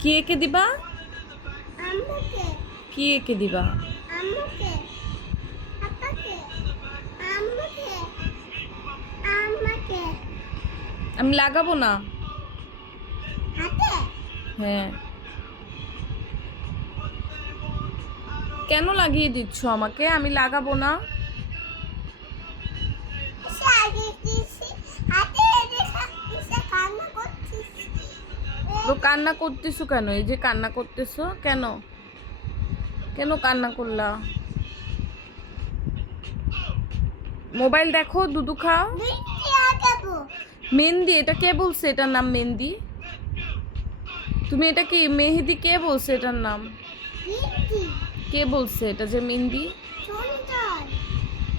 কি এঁকে দিবা? আমাকে কি এঁকে দিবা? আমাকে আপাকে আমাকে আমাকে আমি লাগাবো না। হাতে হ্যাঁ, কেন লাগিয়ে দিচ্ছ আমাকে? আমি লাগাবো না। সাজিয়ে দিছি হাতে রেখা কিসে কান্না করছিস তো কান্না করতেছো কেন? এই যে কান্না করতেছো কেন? কেন কান্না করলা? মোবাইল দেখো, দুধু খাও। বৃষ্টি আগাবো মেহেন্দি, এটা কে বলছে এটার নাম মেহেন্দি? তুমি এটা কি মেহেদি? কে বলছে এটার নাম? বৃষ্টি কে বলছে এটা যে মেহেন্দি? সুন্দর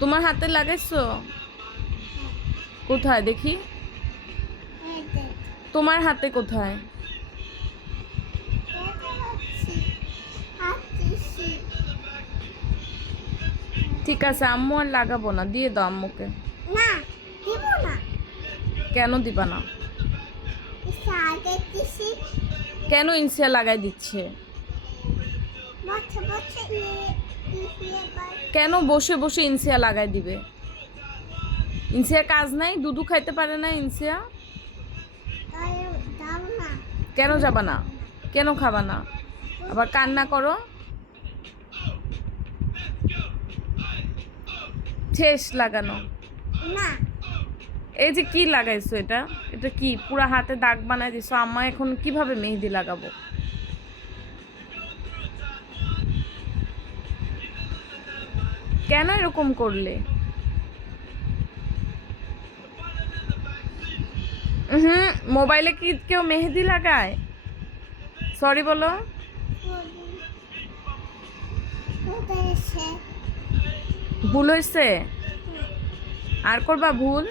তোমার হাতে লাগাইছো? কোথায় দেখি? এই যে তোমার হাতে কোথায়? এটা হচ্ছে হাসছি ঠিক আছে, আম্মু আর লাগাবো না, দিয়ে দাও আম্মুকে। না দিব না কেন দিবা না? সাজিয়ে দিছি কেন ইনসিয়া লাগাই দিচ্ছে? বছর বছর নিয়ে কেন বসে বসে ইনসিয়া লাগাই দিবে? ইনসিয়া কাজ নাই? দুধু খাইতে পারে না ইনসিয়া? দাও না কেন যাবা না? কেন খাবা না? আবার কান্না করো। শেষ লাগানো। না এই যে কি লাগাইছো এটা? এটা কি পুরা হাতে দাগ বানাই দিছো? আম্মা এখন কিভাবে মেহেদি লাগাবো? কেন এরকম করলে? হুম, মোবাইলে কি কেউ মেহেদি লাগায়? সরি বলো। ভুল হয়েছে? আর করবা ভুল?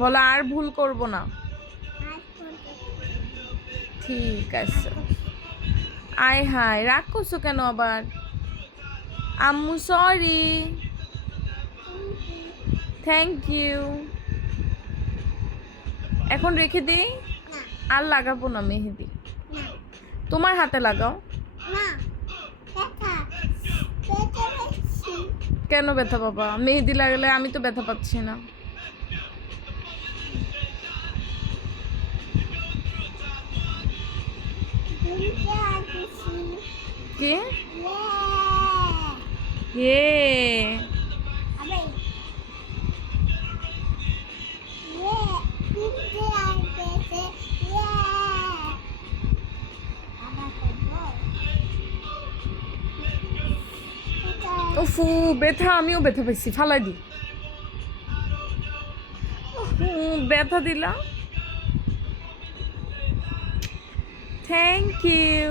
বলো আর ভুল করব না। ঠিক আছে। আয় হায়, রাগ করছো কেন আবার? আম্মু সরি। Thank you. এখন রেখে দিই, আর লাগাবো না মেহেদি। তোমার হাতে লাগাও। কেন ব্যথা পাবা? মেহেদি লাগালে আমি তো ব্যথা পাচ্ছি না। কি? এ উফু, ব্যথা, আমিও ব্যথা পাইছি, ফালাই দি। ব্যথা দিলা। Thank you.